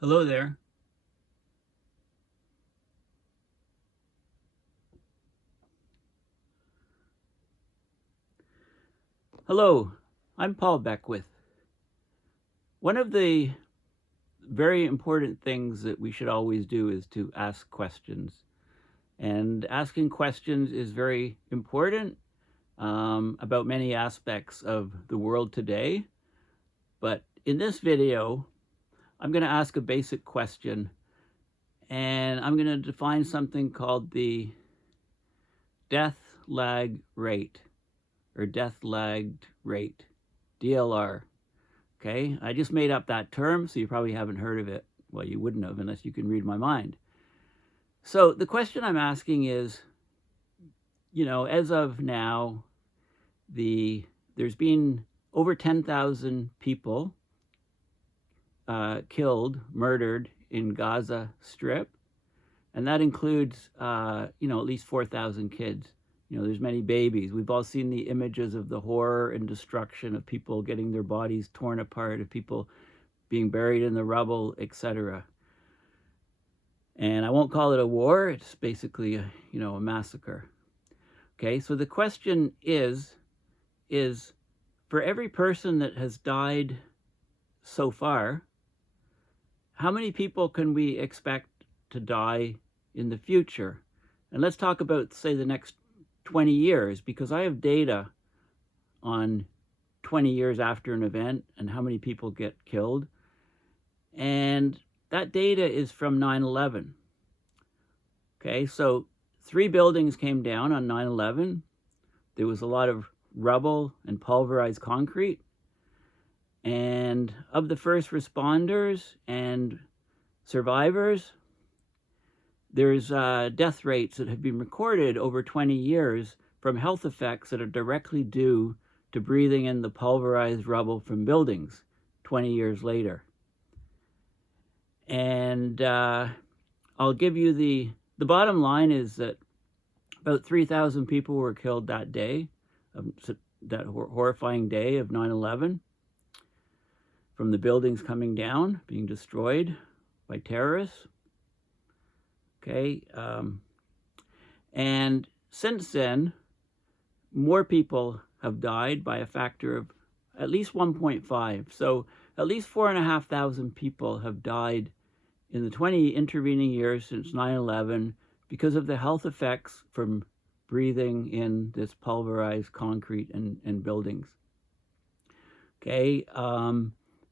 Hello there. Hello, I'm Paul Beckwith. One of the very important things that we should always do is to ask questions. And asking questions is very important about many aspects of the world today. But in this video, I'm going to ask a basic question, and I'm going to define something called the death lag rate, or death lagged rate, DLR. Okay, I just made up that term, so you probably haven't heard of it. Well, you wouldn't have unless you can read my mind. So the question I'm asking is, as of now, there's been over 10,000 people killed, murdered in Gaza Strip, and that includes, at least 4,000 kids. There's many babies. We've all seen the images of the horror and destruction of people getting their bodies torn apart, of people being buried in the rubble, etc. And I won't call it a war. It's basically a massacre. Okay, so the question is for every person that has died so far, how many people can we expect to die in the future? And let's talk about, say, the next 20 years, because I have data on 20 years after an event and how many people get killed. And that data is from 9/11. Okay, so 3 buildings came down on 9/11. There was a lot of rubble and pulverized concrete. And of the first responders and survivors, there's death rates that have been recorded over 20 years from health effects that are directly due to breathing in the pulverized rubble from buildings 20 years later. And I'll give you the bottom line is that about 3,000 people were killed that day, that horrifying day of 9/11, from the buildings coming down, being destroyed by terrorists. Okay, and since then, more people have died by a factor of at least 1.5. So at least 4,500 people have died in the 20 intervening years since 9/11 because of the health effects from breathing in this pulverized concrete and buildings. Okay,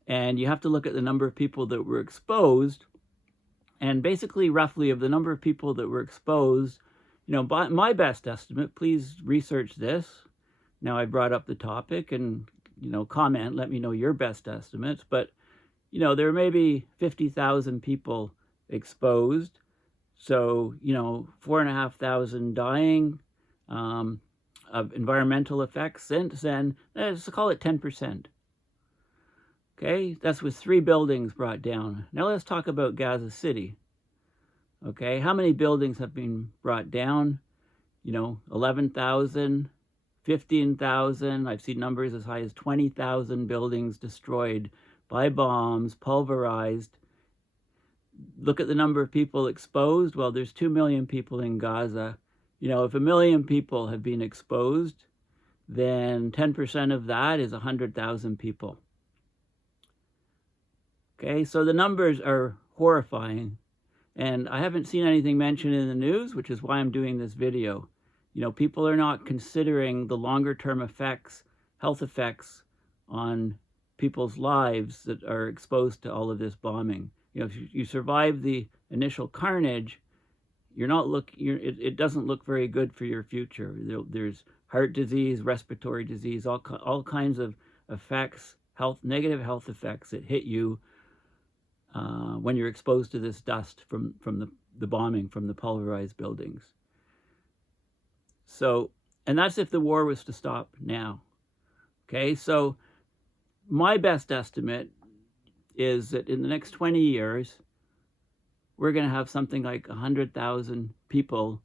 and you have to look at the number of people that were exposed. And basically, roughly, of the number of people that were exposed, by my best estimate, please research this. Now I brought up the topic, and, comment, let me know your best estimates. But, there may be 50,000 people exposed. So, 4,500 dying of environmental effects since then. Let's call it 10%. Okay, that's with 3 buildings brought down. Now let's talk about Gaza City. Okay, how many buildings have been brought down? 11,000, 15,000. I've seen numbers as high as 20,000 buildings destroyed by bombs, pulverized. Look at the number of people exposed. Well, there's 2 million people in Gaza. If 1 million people have been exposed, then 10% of that is 100,000 people. Okay, so the numbers are horrifying, and I haven't seen anything mentioned in the news, which is why I'm doing this video. People are not considering the longer term effects, health effects on people's lives that are exposed to all of this bombing. If you survive the initial carnage, it doesn't look very good for your future. There's heart disease, respiratory disease, all kinds of effects, negative health effects that hit you when you're exposed to this dust from the bombing from the pulverized buildings. So, and that's if the war was to stop now. Okay, so my best estimate is that in the next 20 years, we're going to have something like 100,000 people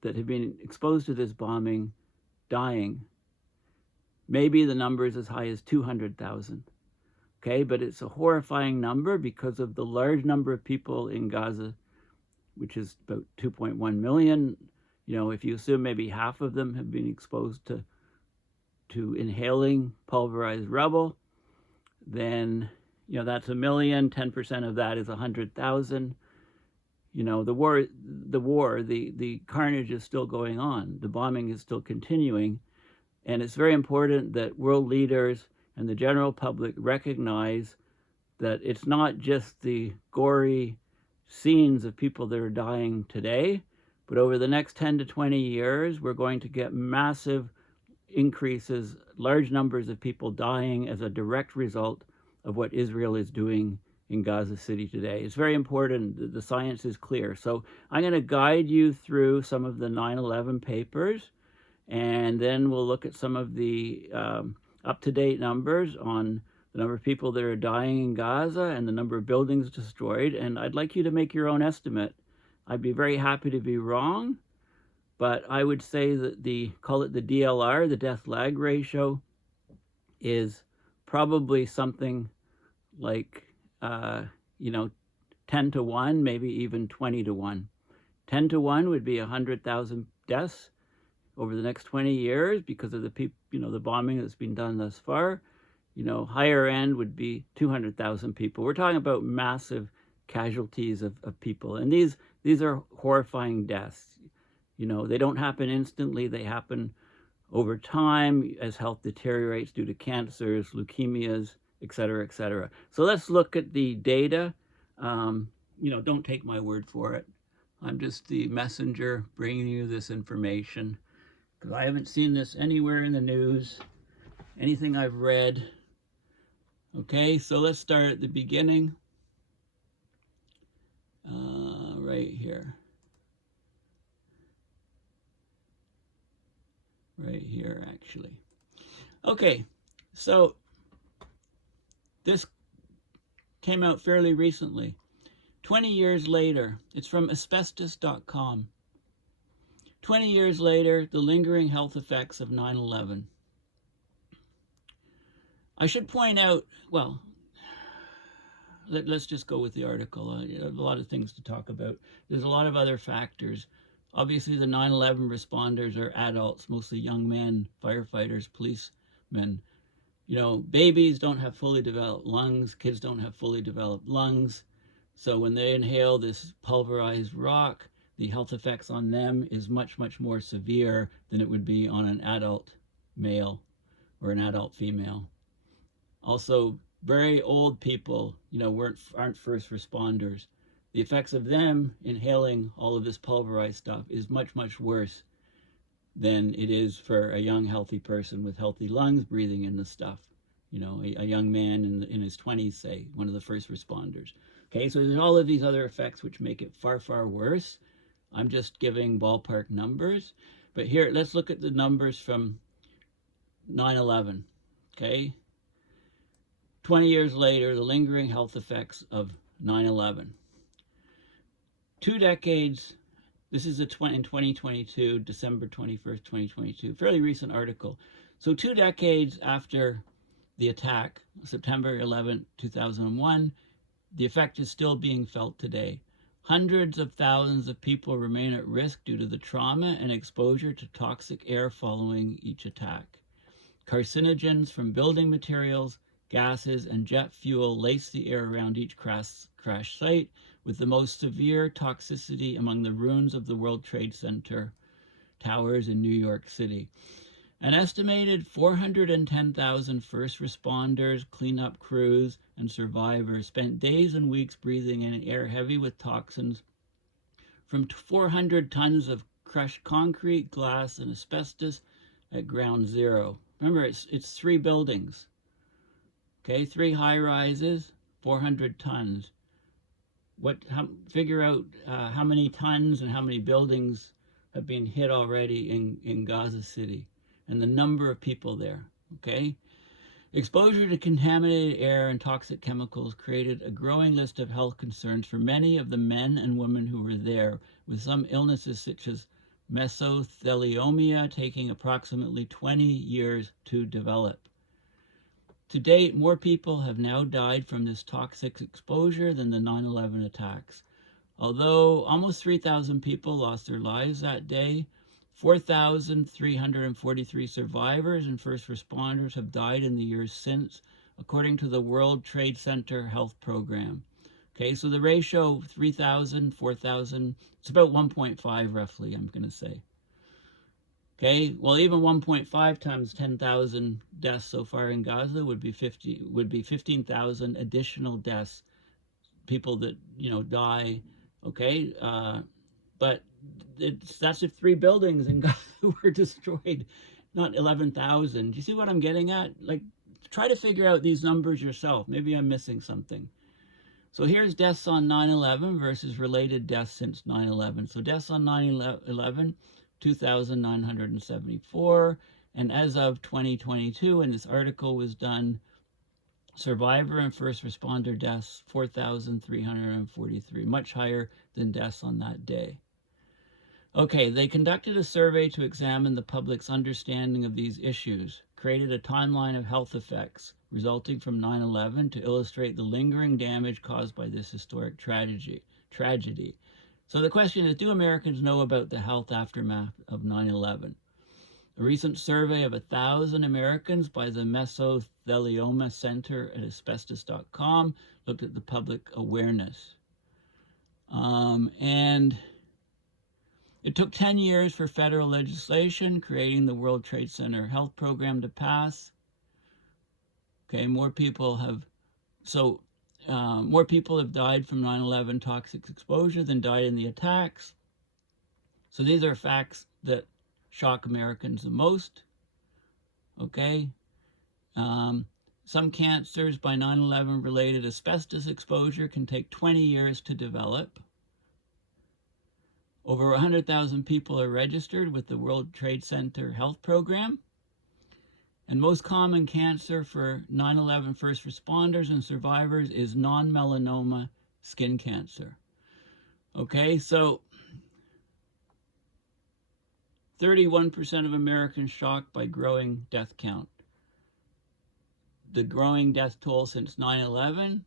that have been exposed to this bombing dying. Maybe the number is as high as 200,000. okay? But it's a horrifying number because of the large number of people in Gaza, which is about 2.1 million. You know, if you assume maybe half of them have been exposed to inhaling pulverized rubble, then, you know, that's 1 million. 10% of that is 100,000. You know, the carnage is still going on. The bombing is still continuing. And it's very important that world leaders and the general public recognize that it's not just the gory scenes of people that are dying today, but over the next 10 to 20 years, we're going to get massive increases, large numbers of people dying as a direct result of what Israel is doing in Gaza City today. It's very important. The science is clear. So I'm going to guide you through some of the 9/11 papers, and then we'll look at some of the up-to-date numbers on the number of people that are dying in Gaza and the number of buildings destroyed. And I'd like you to make your own estimate. I'd be very happy to be wrong, but I would say that call it the DLR, the death lag ratio, is probably something like, you know, 10 to 1, maybe even 20 to 1. 10 to 1 would be 100,000 deaths over the next 20 years because of the bombing that's been done thus far. You know, higher end would be 200,000 people. We're talking about massive casualties of people. And these are horrifying deaths. You know, they don't happen instantly. They happen over time as health deteriorates due to cancers, leukemias, et cetera, et cetera. So let's look at the data. You know, don't take my word for it. I'm just the messenger bringing you this information because I haven't seen this anywhere in the news, anything I've read. Okay, so let's start at the beginning. Right here. Right here, actually. Okay, so this came out fairly recently. 20 years later, it's from asbestos.com. 20 years later, the lingering health effects of 9/11. I should point out, well, let's just go with the article. A lot of things to talk about. There's a lot of other factors. Obviously, the 9/11 responders are adults, mostly young men, firefighters, policemen. You know, babies don't have fully developed lungs. Kids don't have fully developed lungs. So when they inhale this pulverized rock, the health effects on them is much, much more severe than it would be on an adult male or an adult female. Also, very old people, you know, aren't first responders. The effects of them inhaling all of this pulverized stuff is much, much worse than it is for a young, healthy person with healthy lungs breathing in the stuff. You know, a young man in his 20s, say, one of the first responders. Okay, so there's all of these other effects which make it far, far worse. I'm just giving ballpark numbers. But here, let's look at the numbers from 9/11, okay? 20 years later, the lingering health effects of 9/11. 2 decades, this is in 2022, December 21st, 2022, fairly recent article. So 2 decades after the attack, September 11, 2001, the effect is still being felt today. Hundreds of thousands of people remain at risk due to the trauma and exposure to toxic air following each attack. Carcinogens from building materials, gases, and jet fuel lace the air around each crash site, with the most severe toxicity among the ruins of the World Trade Center towers in New York City. An estimated 410,000 first responders, cleanup crews, and survivors spent days and weeks breathing in air heavy with toxins from 400 tons of crushed concrete, glass, and asbestos at ground zero. Remember, it's 3 buildings. Okay, 3 high rises, 400 tons. Figure out how many tons and how many buildings have been hit already in Gaza City and the number of people there, okay? Exposure to contaminated air and toxic chemicals created a growing list of health concerns for many of the men and women who were there, with some illnesses such as mesothelioma taking approximately 20 years to develop. To date, more people have now died from this toxic exposure than the 9/11 attacks. Although almost 3,000 people lost their lives that day, 4,343 survivors and first responders have died in the years since, according to the World Trade Center Health Program. Okay, so the ratio 3,000, 4,000, it's about 1.5 roughly, I'm going to say. Okay, well, even 1.5 times 10,000 deaths so far in Gaza would be 15,000 additional deaths, people that, die. Okay, but that's if 3 buildings in Gaza were destroyed, not 11,000. Do you see what I'm getting at? Like, try to figure out these numbers yourself. Maybe I'm missing something. So here's deaths on 9/11 versus related deaths since 9/11. So deaths on 9/11, 2,974. And as of 2022, when this article was done, survivor and first responder deaths, 4,343, much higher than deaths on that day. Okay, they conducted a survey to examine the public's understanding of these issues, created a timeline of health effects resulting from 9/11 to illustrate the lingering damage caused by this historic tragedy. So the question is, do Americans know about the health aftermath of 9/11? A recent survey of 1,000 Americans by the Mesothelioma Center at asbestos.com looked at the public awareness. And it took 10 years for federal legislation creating the World Trade Center Health Program to pass. Okay, more people have died from 9/11 toxic exposure than died in the attacks. So these are facts that shock Americans the most. Okay, some cancers by 9/11 related asbestos exposure can take 20 years to develop. Over 100,000 people are registered with the World Trade Center Health Program. And most common cancer for 9/11 first responders and survivors is non-melanoma skin cancer. Okay, so 31% of Americans shocked by growing death count. The growing death toll since 9/11.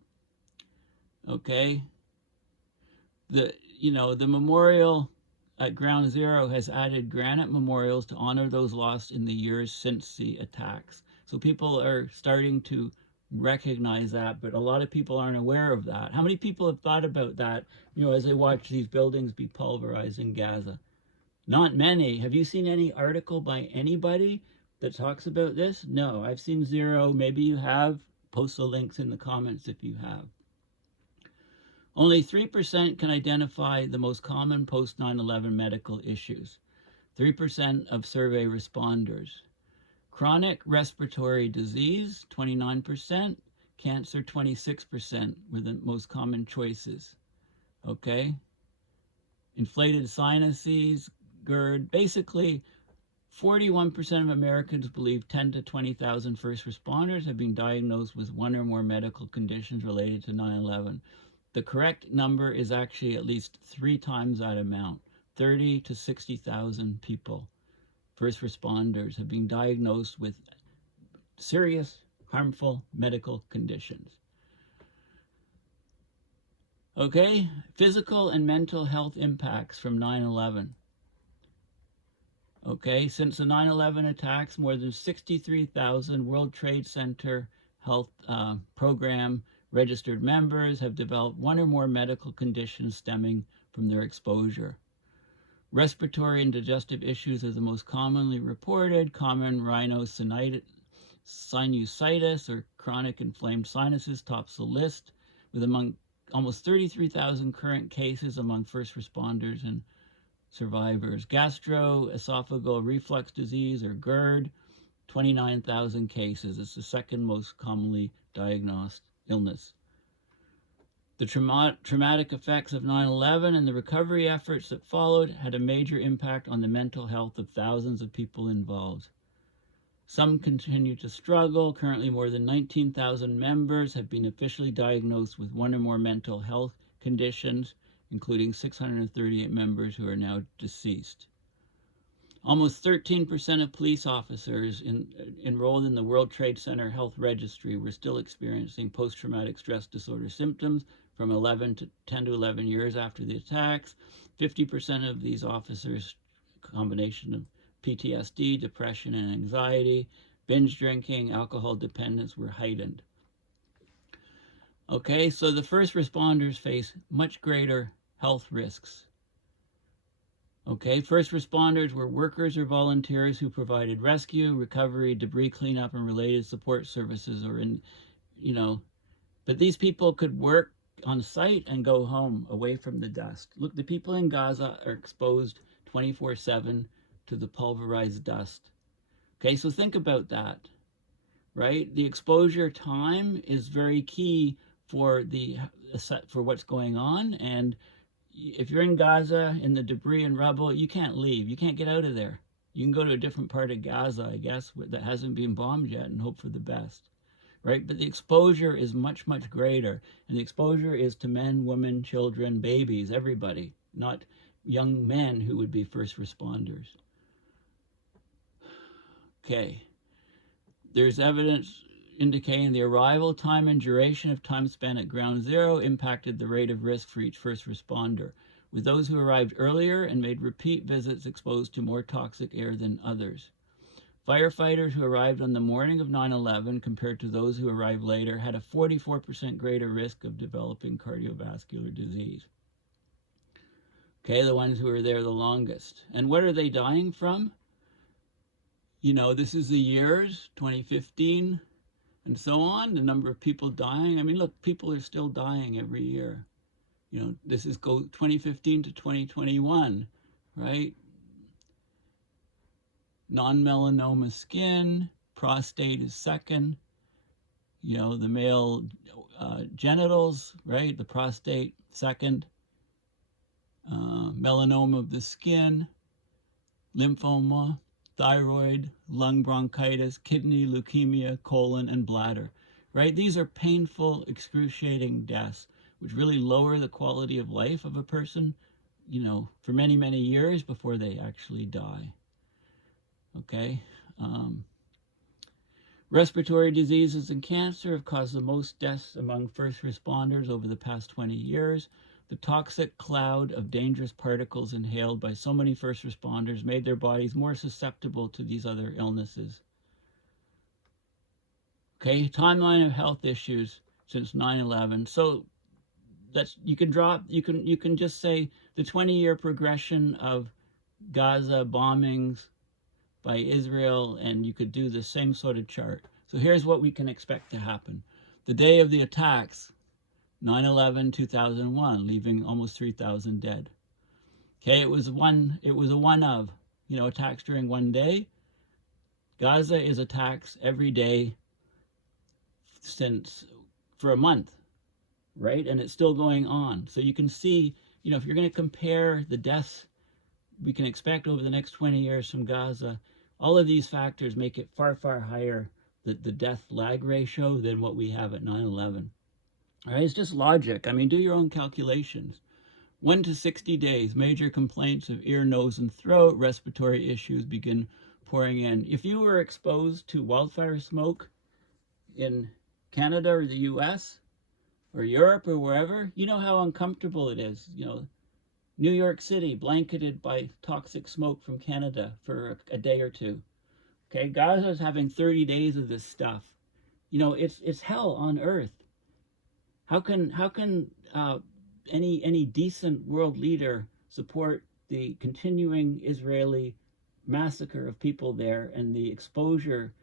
Okay, the memorial at Ground Zero has added granite memorials to honor those lost in the years since the attacks. So people are starting to recognize that, but a lot of people aren't aware of that. How many people have thought about that, as they watch these buildings be pulverized in Gaza? Not many. Have you seen any article by anybody that talks about this? No, I've seen zero. Maybe you have. Post the links in the comments if you have. Only 3% can identify the most common post-9/11 medical issues. 3% of survey responders. Chronic respiratory disease, 29%. Cancer, 26% were the most common choices. Okay? Inflated sinuses, GERD. Basically, 41% of Americans believe 10 to 20,000 first responders have been diagnosed with one or more medical conditions related to 9/11. The correct number is actually at least 3 times that amount. 30 to 60,000 people, first responders, have been diagnosed with serious, harmful medical conditions. Okay, physical and mental health impacts from 9/11. Okay, since the 9/11 attacks, more than 63,000 World Trade Center Health Program registered members have developed one or more medical conditions stemming from their exposure. Respiratory and digestive issues are the most commonly reported. Common rhinosinusitis or chronic inflamed sinuses tops the list, with among almost 33,000 current cases among first responders and survivors. Gastroesophageal reflux disease or GERD, 29,000 cases. It's the second most commonly diagnosed illness. The traumatic effects of 9/11 and the recovery efforts that followed had a major impact on the mental health of thousands of people involved. Some continue to struggle. Currently, more than 19,000 members have been officially diagnosed with one or more mental health conditions, including 638 members who are now deceased. Almost 13% of police officers enrolled in the World Trade Center Health Registry were still experiencing post-traumatic stress disorder symptoms from 10 to 11 years after the attacks. 50% of these officers, combination of PTSD, depression, and anxiety, binge drinking, alcohol dependence were heightened. Okay, so the first responders face much greater health risks. Okay, first responders were workers or volunteers who provided rescue, recovery, debris cleanup, and related support services, but these people could work on site and go home away from the dust. Look, the people in Gaza are exposed 24/7 to the pulverized dust. Okay, so think about that, right? The exposure time is very key for what's going on, and if you're in Gaza in the debris and rubble, you can't leave. You can't get out of there. You can go to a different part of Gaza, I guess, that hasn't been bombed yet and hope for the best, right? But the exposure is much, much greater. And the exposure is to men, women, children, babies, everybody, not young men who would be first responders. Okay. There's evidence indicating the arrival time and duration of time spent at ground zero impacted the rate of risk for each first responder, with those who arrived earlier and made repeat visits exposed to more toxic air than others. Firefighters who arrived on the morning of 9/11 compared to those who arrived later had a 44% greater risk of developing cardiovascular disease. Okay, the ones who were there the longest. And what are they dying from? This is the years, 2015, and so on, the number of people dying. I mean, look, people are still dying every year. This is 2015 to 2021, right? Non-melanoma skin, prostate is second. The male genitals, right? The prostate second. Melanoma of the skin, lymphoma, thyroid, lung bronchitis, kidney, leukemia, colon, and bladder, right? These are painful, excruciating deaths, which really lower the quality of life of a person, for many, many years before they actually die. Okay? Respiratory diseases and cancer have caused the most deaths among first responders over the past 20 years. The toxic cloud of dangerous particles inhaled by so many first responders made their bodies more susceptible to these other illnesses. Okay, timeline of health issues since 9/11. So you can just say the 20-year progression of Gaza bombings by Israel, and you could do the same sort of chart. So here's what we can expect to happen. The day of the attacks, 9/11, 2001, leaving almost 3,000 dead. Okay, it was a one of, attacks during one day. Gaza is attacks every day for a month, right? And it's still going on. So you can see, if you're going to compare the deaths we can expect over the next 20 years from Gaza, all of these factors make it far, far higher, the death lag ratio, than what we have at 9/11. All right, it's just logic. I mean, do your own calculations. 1 to 60 days, major complaints of ear, nose, and throat, respiratory issues begin pouring in. If you were exposed to wildfire smoke in Canada or the US or Europe or wherever, you know how uncomfortable it is. New York City blanketed by toxic smoke from Canada for a day or two. Okay, Gaza's having 30 days of this stuff. It's hell on earth. How can any decent world leader support the continuing Israeli massacre of people there and the exposure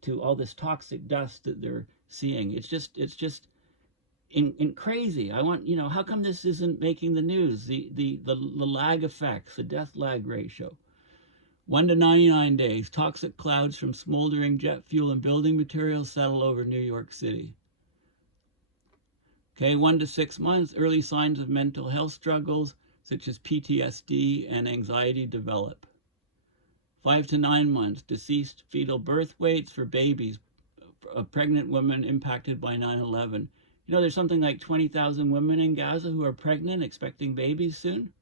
to all this toxic dust that they're seeing? It's just crazy. How come this isn't making the news? The lag effects, the death lag ratio. 1 to 99 days, toxic clouds from smoldering jet fuel and building materials settle over New York City. Okay, 1 to 6 months, early signs of mental health struggles such as PTSD and anxiety develop. 5 to 9 months, deceased fetal birth weights for babies, pregnant women impacted by 9/11. There's something like 20,000 women in Gaza who are pregnant, expecting babies soon.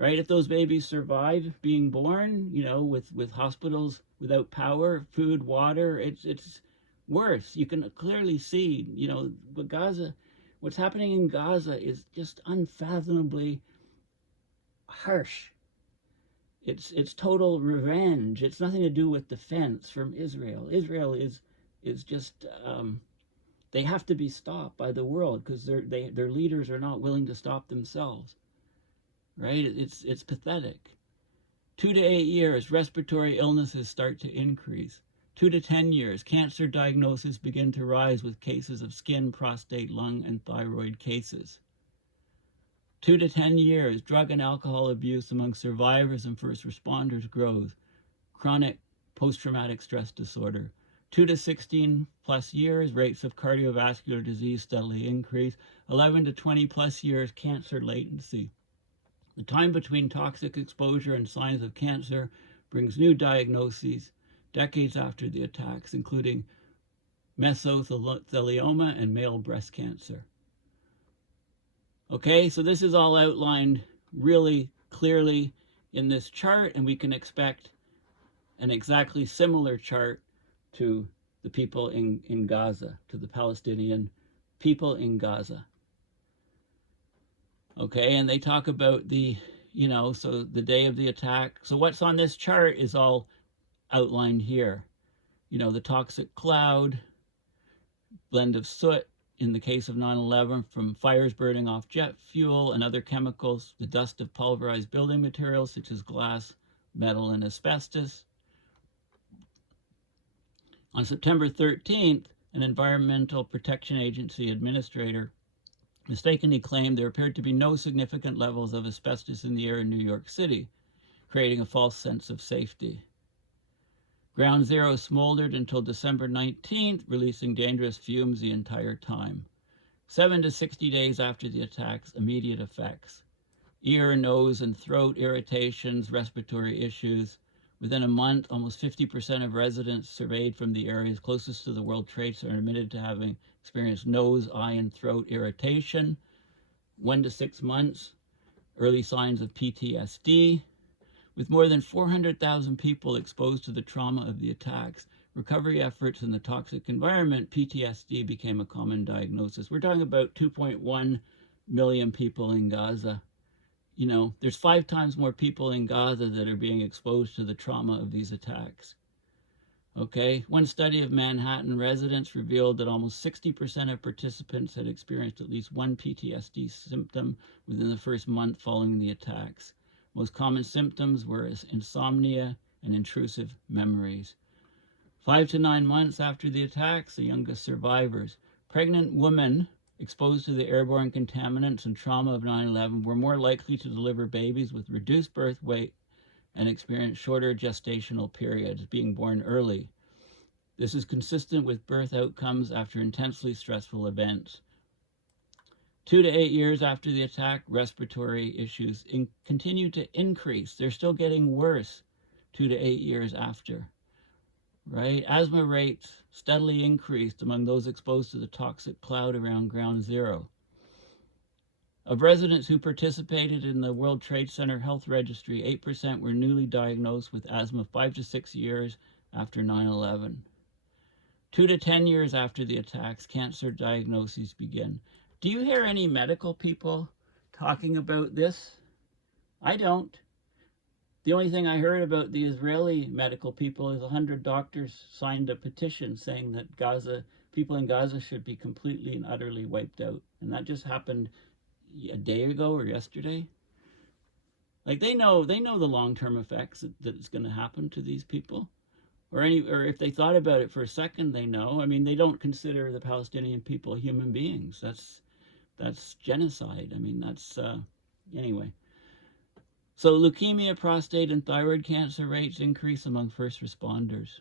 right? If those babies survive being born, with hospitals without power, food, water, it's worse. You can clearly see, but what's happening in Gaza is just unfathomably harsh. It's total revenge. It's nothing to do with defense from Israel. Israel is just they have to be stopped by the world because their leaders are not willing to stop themselves. Right? It's pathetic. 2 to 8 years, respiratory illnesses start to increase. 2 to 10 years, cancer diagnoses begin to rise with cases of skin, prostate, lung, and thyroid cases. 2 to 10 years, drug and alcohol abuse among survivors and first responders grows. Chronic post-traumatic stress disorder. 2 to 16 plus years, rates of cardiovascular disease steadily increase. 11 to 20 plus years, cancer latency. The time between toxic exposure and signs of cancer brings new diagnoses decades after the attacks, including mesothelioma and male breast cancer. Okay, so this is all outlined really clearly in this chart, and we can expect an exactly similar chart to the people in Gaza, to the Palestinian people in Gaza. Okay, and they talk about so the day of the attack. So what's on this chart is all outlined here. The toxic cloud, blend of soot, in the case of 9/11, from fires burning off jet fuel and other chemicals, the dust of pulverized building materials such as glass, metal, and asbestos. On September 13th, an Environmental Protection Agency administrator mistakenly claimed there appeared to be no significant levels of asbestos in the air in New York City, creating a false sense of safety. Ground Zero smoldered until December 19th, releasing dangerous fumes the entire time. 7 to 60 days after the attacks, immediate effects. Ear, nose, and throat irritations, respiratory issues. Within a month, almost 50% of residents surveyed from the areas closest to the World Trade Center admitted to having experienced nose, eye, and throat irritation. 1 to 6 months, early signs of PTSD. With more than 400,000 people exposed to the trauma of the attacks, recovery efforts in the toxic environment, PTSD became a common diagnosis. We're talking about 2.1 million people in Gaza. There's 5 times more people in Gaza that are being exposed to the trauma of these attacks. Okay, one study of Manhattan residents revealed that almost 60% of participants had experienced at least one PTSD symptom within the first month following the attacks. Most common symptoms were insomnia and intrusive memories. 5 to 9 months after the attacks, the youngest survivors, pregnant women exposed to the airborne contaminants and trauma of 9/11 were more likely to deliver babies with reduced birth weight and experience shorter gestational periods, being born early. This is consistent with birth outcomes after intensely stressful events. 2 to 8 years after the attack, respiratory issues continue to increase. They're still getting worse 2 to 8 years after. Right? Asthma rates steadily increased among those exposed to the toxic cloud around Ground Zero. Of residents who participated in the World Trade Center Health Registry, 8% were newly diagnosed with asthma 5 to 6 years after 9/11. 2 to 10 years after the attacks, cancer diagnoses begin. Do you hear any medical people talking about this? I don't. The only thing I heard about the Israeli medical people is 100 doctors signed a petition saying that people in Gaza should be completely and utterly wiped out. And that just happened a day ago or yesterday. Like they know the long-term effects that it's going to happen to these people. Or if they thought about it for a second, they know. I mean, they don't consider the Palestinian people human beings. That's genocide. I mean, anyway. So leukemia, prostate, and thyroid cancer rates increase among first responders.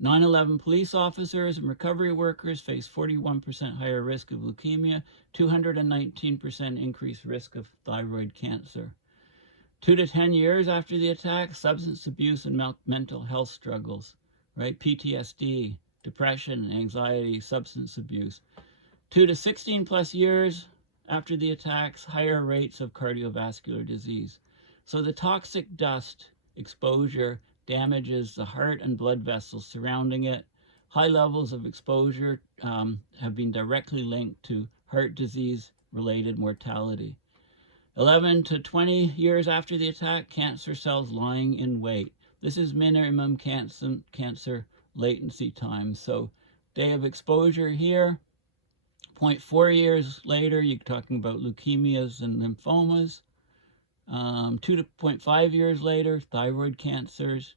9/11 police officers and recovery workers face 41% higher risk of leukemia, 219% increased risk of thyroid cancer. 2 to 10 years after the attack, substance abuse and mental health struggles, right? PTSD, depression, anxiety, substance abuse. 2 to 16 plus years after the attacks, higher rates of cardiovascular disease. So the toxic dust exposure damages the heart and blood vessels surrounding it. High levels of exposure have been directly linked to heart disease-related mortality. 11 to 20 years after the attack, cancer cells lying in wait. This is minimum cancer latency time. So day of exposure here, 0.4 years later, you're talking about leukemias and lymphomas. 2.5 years later, thyroid cancers.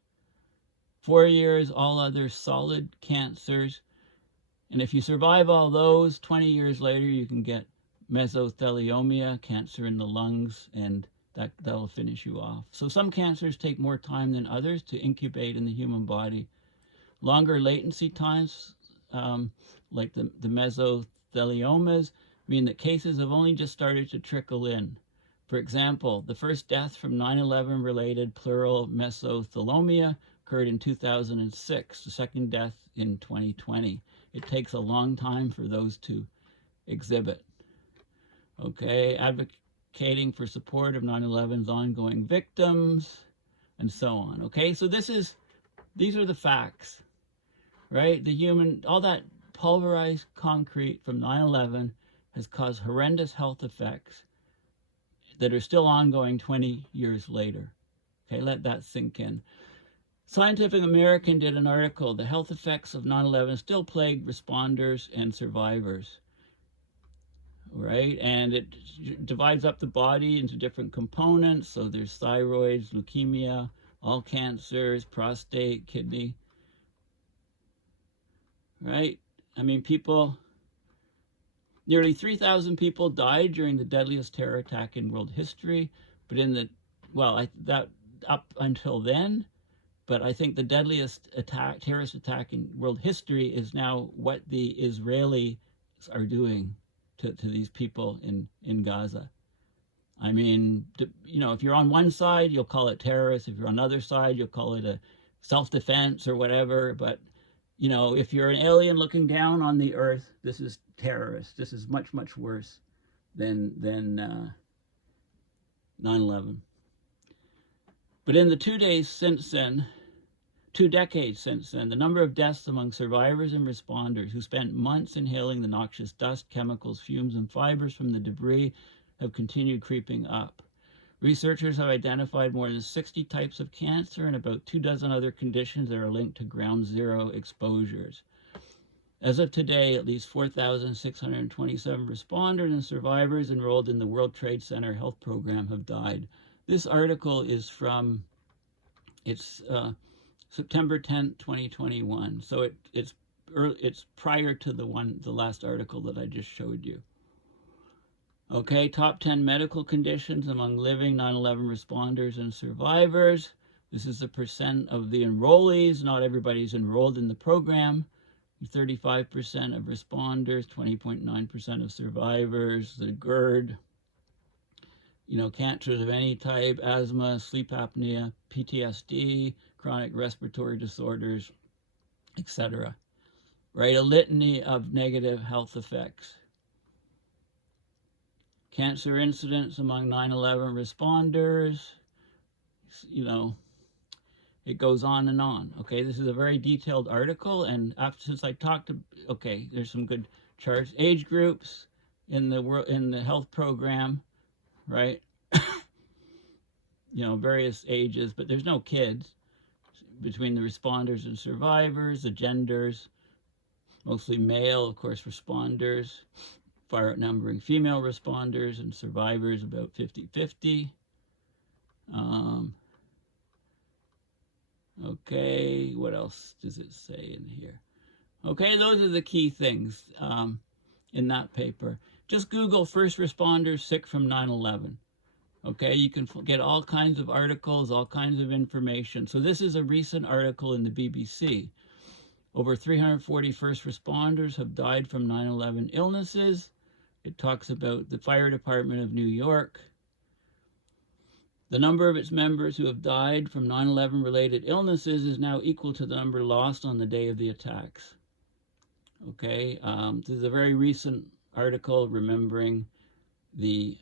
4 years, all other solid cancers. And if you survive all those, 20 years later, you can get mesothelioma, cancer in the lungs, and that'll finish you off. So some cancers take more time than others to incubate in the human body. Longer latency times, like the mesotheliomas, mean that cases have only just started to trickle in. For example, the first death from 9/11 related pleural mesothelioma occurred in 2006, the second death in 2020. It takes a long time for those to exhibit. Okay, advocating for support of 9/11's ongoing victims, and so on. Okay, so these are the facts, right? All that pulverized concrete from 9/11 has caused horrendous health effects that are still ongoing 20 years later. Okay, let that sink in. Scientific American did an article, The Health Effects of 9/11 Still Plague Responders and Survivors. Right, and it divides up the body into different components. So there's thyroids, leukemia, all cancers, prostate, kidney. Right, I mean, nearly 3,000 people died during the deadliest terror attack in world history. But up until then, but I think the deadliest terrorist attack in world history is now what the Israelis are doing to these people in Gaza. I mean, if you're on one side, you'll call it terrorist. If you're on the other side, you'll call it a self-defense or whatever. But, if you're an alien looking down on the earth, this is terrorist. This is much, much worse than 9/11. But in the 2 days since then, 2 decades since then, the number of deaths among survivors and responders who spent months inhaling the noxious dust, chemicals, fumes, and fibers from the debris have continued creeping up. Researchers have identified more than 60 types of cancer and about 24 other conditions that are linked to ground zero exposures. As of today, at least 4,627 responders and survivors enrolled in the World Trade Center Health Program have died. This article is from, September 10th, 2021. So it's prior to the last article that I just showed you. Okay, top 10 medical conditions among living 9/11 responders and survivors. This is the percent of the enrollees. Not everybody's enrolled in the program. 35% of responders, 20.9% of survivors, the GERD, cancers of any type, asthma, sleep apnea, PTSD, chronic respiratory disorders, etc. Right? A litany of negative health effects. Cancer incidence among 9/11 responders, it goes on and on. Okay, this is a very detailed article, and since I talked to, there's some good charts. Age groups in the health program, right? Various ages, but there's no kids between the responders and survivors. The genders, mostly male, of course, responders. Far outnumbering female responders and survivors, about 50-50. Okay, what else does it say in here? Okay, those are the key things in that paper. Just Google first responders sick from 9/11. Okay, you can get all kinds of articles, all kinds of information. So this is a recent article in the BBC. Over 340 first responders have died from 9/11 illnesses. It talks about the fire department of New York. The number of its members who have died from 9/11 related illnesses is now equal to the number lost on the day of the attacks. Okay, this is a very recent article remembering the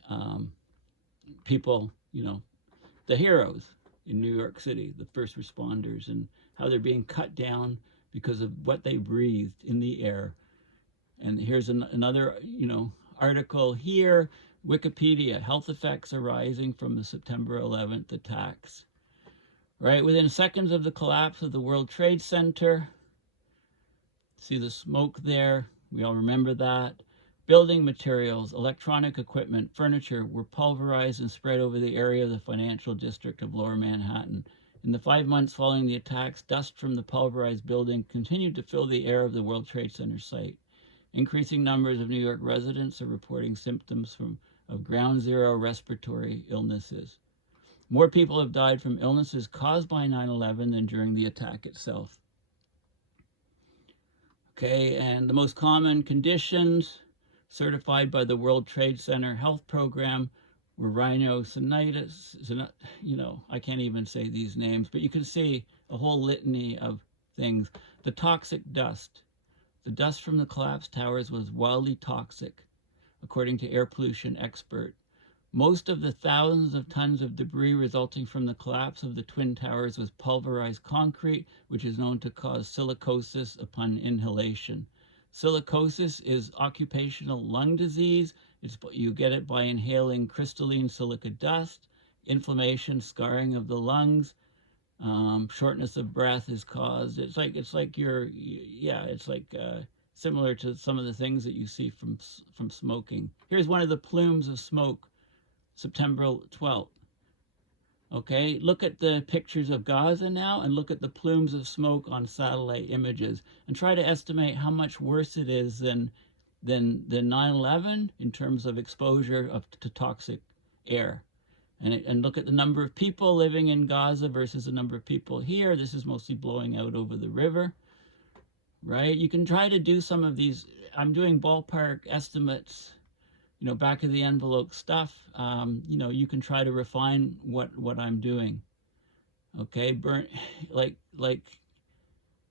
people, the heroes in New York City, the first responders, and how they're being cut down because of what they breathed in the air. And here's another, article here. Wikipedia, health effects arising from the September 11th attacks. Right, within seconds of the collapse of the World Trade Center, see the smoke there, we all remember that. Building materials, electronic equipment, furniture were pulverized and spread over the area of the financial district of Lower Manhattan. In the 5 months following the attacks, dust from the pulverized building continued to fill the air of the World Trade Center site. Increasing numbers of New York residents are reporting symptoms of ground zero respiratory illnesses. More people have died from illnesses caused by 9/11 than during the attack itself. Okay, and the most common conditions certified by the World Trade Center Health Program were rhinosinusitis. I can't even say these names, but you can see a whole litany of things. The toxic dust. The dust from the collapsed towers was wildly toxic, according to air pollution expert. Most of the thousands of tons of debris resulting from the collapse of the Twin Towers was pulverized concrete, which is known to cause silicosis upon inhalation. Silicosis is occupational lung disease. You get it by inhaling crystalline silica dust. Inflammation, scarring of the lungs, shortness of breath is caused. It's like similar to some of the things that you see from smoking. Here's one of the plumes of smoke, September 12th. Okay, look at the pictures of Gaza now and look at the plumes of smoke on satellite images and try to estimate how much worse it is than 9/11 in terms of exposure to toxic air. And look at the number of people living in Gaza versus the number of people here. This is mostly blowing out over the river, right? You can try to do some of these. I'm doing ballpark estimates, back of the envelope stuff. You can try to refine what I'm doing. Okay, like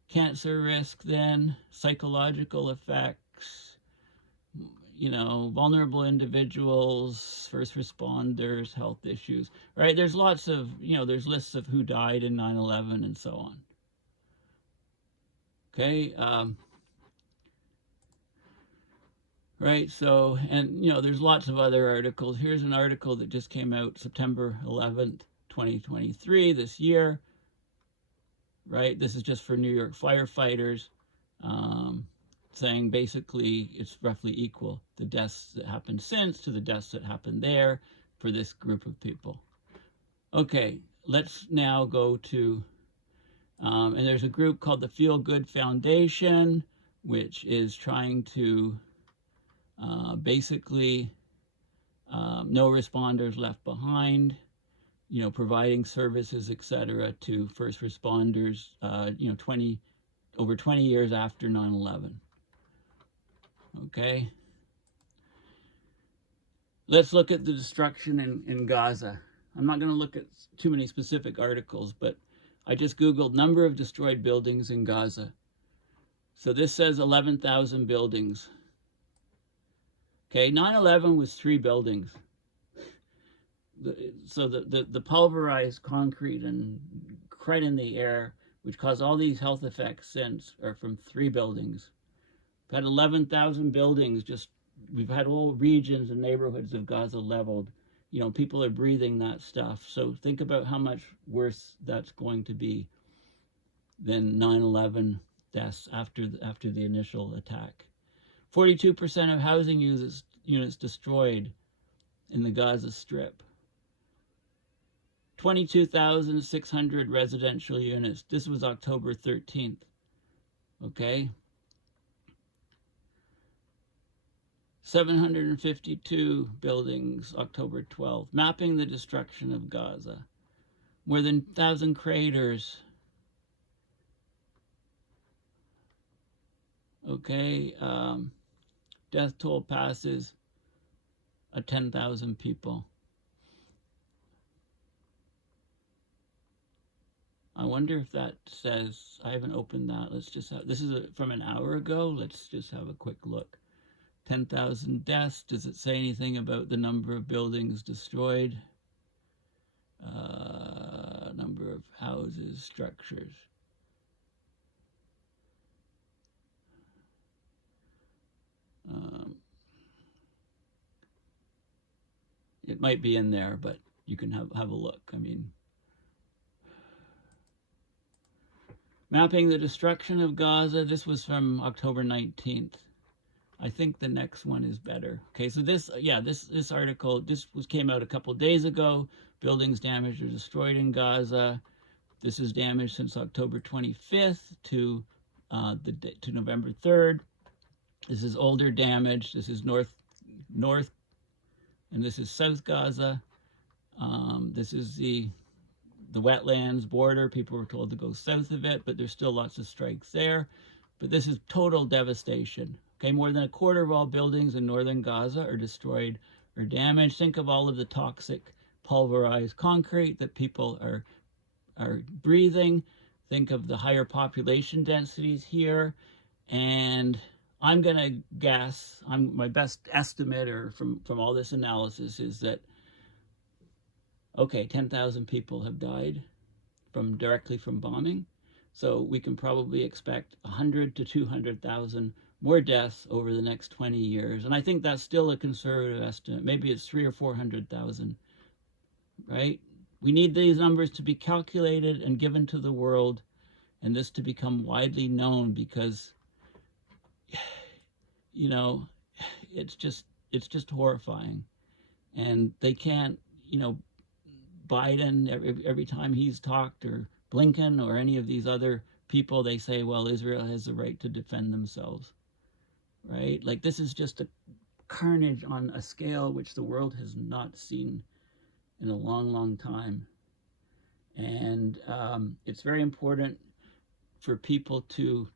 cancer risk, then psychological effects, vulnerable individuals, first responders, health issues, right? There's lots of, there's lists of who died in 9/11 and so on. Okay, right, so, and, there's lots of other articles. Here's an article that just came out September 11th, 2023, this year, right? This is just for New York firefighters. Saying basically it's roughly equal, the deaths that happened since to the deaths that happened there for this group of people. Okay, let's now go to, and there's a group called the Feel Good Foundation, which is trying to basically no responders left behind, providing services, etc., to first responders, over 20 years after 9/11. Okay, let's look at the destruction in Gaza. I'm not going to look at too many specific articles, but I just Googled number of destroyed buildings in Gaza. So this says 11,000 buildings. Okay, 9/11 was 3 buildings. So the pulverized concrete and crud in the air, which caused all these health effects since, are from 3 buildings. We've had 11,000 buildings. We've had whole regions and neighborhoods of Gaza leveled. People are breathing that stuff. So think about how much worse that's going to be than 9/11 deaths after the initial attack. 42% of housing units destroyed in the Gaza Strip. 22,600 residential units. This was October 13th. Okay. 752 buildings, October 12th, mapping the destruction of Gaza. More than 1,000 craters. Okay, death toll passes 10,000 people. I wonder if that says, I haven't opened that. Let's just have, this is from an hour ago. Let's just have a quick look. 10,000 deaths. Does it say anything about the number of buildings destroyed? Number of houses, structures. It might be in there, but you can have a look. I mean, mapping the destruction of Gaza. This was from October 19th. I think the next one is better. Okay, so this article, came out a couple days ago. Buildings damaged or destroyed in Gaza. This is damaged since October 25th to November 3rd. This is older damage. This is north, and this is South Gaza. This is the wetlands border. People were told to go south of it, but there's still lots of strikes there. But this is total devastation. Okay, more than a quarter of all buildings in northern Gaza are destroyed or damaged. Think of all of the toxic pulverized concrete that people are breathing. Think of the higher population densities here. And I'm going to guess, my best estimate from all this analysis is that, okay, 10,000 people have died directly from bombing. So we can probably expect 100 to 200,000 more deaths over the next 20 years. And I think that's still a conservative estimate. Maybe it's 300,000 or 400,000, right? We need these numbers to be calculated and given to the world, and this to become widely known, because, you know, it's just horrifying. And they can't, Biden, every time he's talked, or Blinken, or any of these other people, they say, well, Israel has the right to defend themselves, right? Like, this is just a carnage on a scale which the world has not seen in a long, long time. And it's very important for people to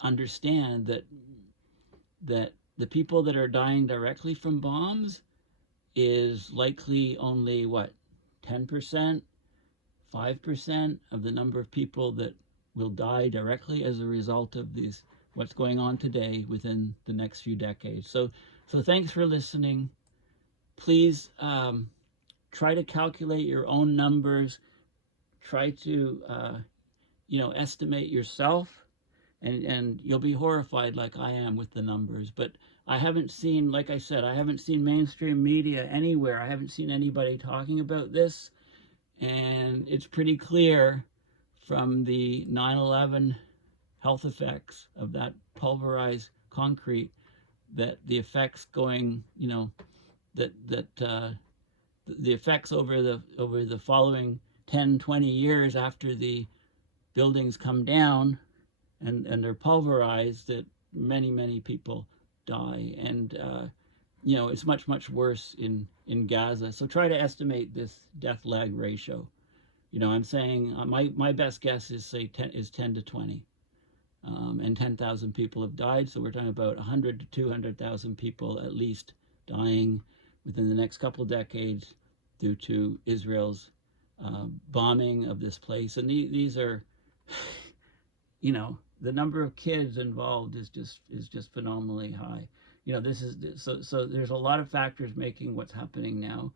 understand that the people that are dying directly from bombs is likely only, 10%, 5% of the number of people that will die directly as a result of what's going on today within the next few decades. So thanks for listening. Please try to calculate your own numbers. Try to estimate yourself, and you'll be horrified like I am with the numbers. But I haven't seen, like I said, I haven't seen mainstream media anywhere. I haven't seen anybody talking about this. And it's pretty clear from the 9/11 health effects of that pulverized concrete that the effects going, that the effects over the following 10, 20 years after the buildings come down and they're pulverized, that many people die. And it's much, much worse in Gaza. So try to estimate this death lag ratio. I'm saying my best guess is 10 to 20. And 10,000 people have died. So we're talking about 100 to 200,000 people at least dying within the next couple decades due to Israel's bombing of this place. And these are, the number of kids involved is just phenomenally high. So there's a lot of factors making what's happening now,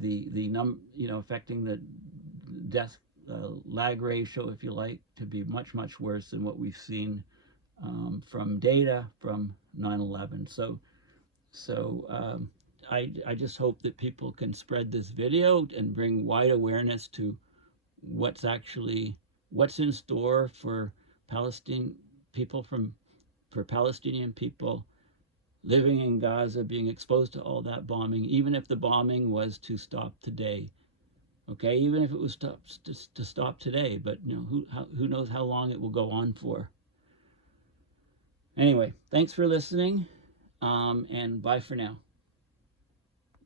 affecting the death lag ratio, if you like, to be much, much worse than what we've seen from data from 9/11. So I just hope that people can spread this video and bring wide awareness to what's in store for Palestinian people living in Gaza, being exposed to all that bombing, even if the bombing was to stop today. Okay, even if it was to stop today, but who knows how long it will go on for. Anyway, thanks for listening, and bye for now.